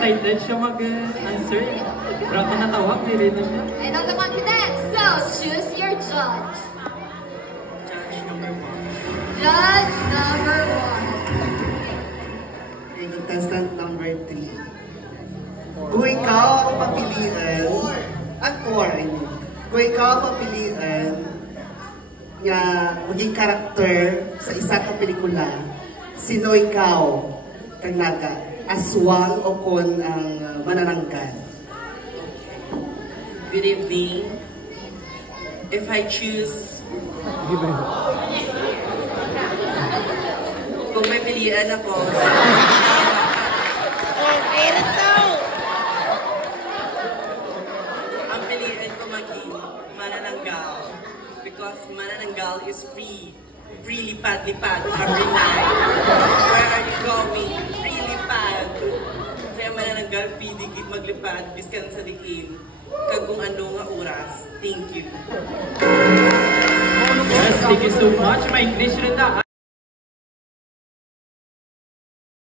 excited siya mag-answer. Parang ka natawag, hindi na siya. And on the confidence, so choose your judge. Judge number 1. Judge number 1. Okay, contestant number 3. Kung ikaw ang papilian, at 4, kung ikaw ang papilian nga maging karakter sa isang pelikula, sino ikaw kang naga? Aswang o kon ang manananggan? Good evening. If I choose... Kung may pilihan ako... Ang pilihan ko maging manananggal. Because manananggal is free. Free lipad-lipad every night. Where are you going? Free lipad. Kaya manananggal, pidigit maglipad, biskan sa diin. Kag kung ano nga oras. Thank you. Yes, thank you so much. My English rin na.